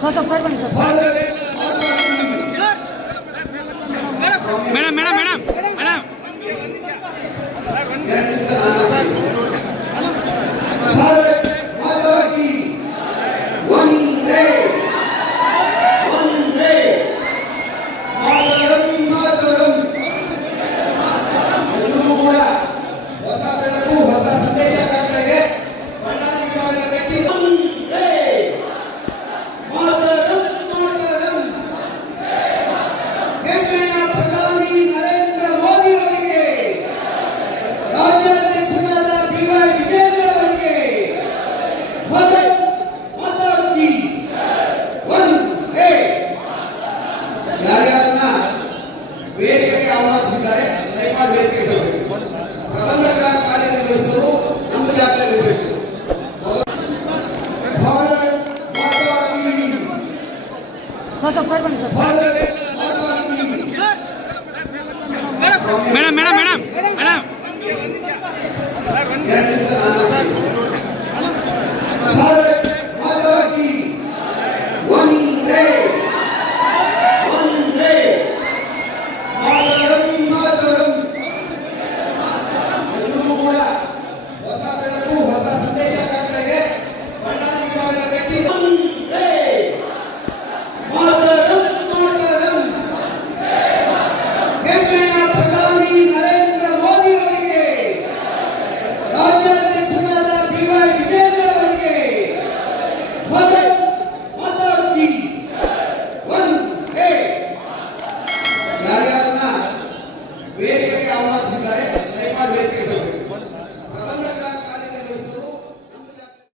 快速采访一下。ಕಿ sir ಸ್ವಲ್ಪ side ಬನ್ನಿ sir Bharat ಮಾತಾ ಕಿ madam madam madam Amen.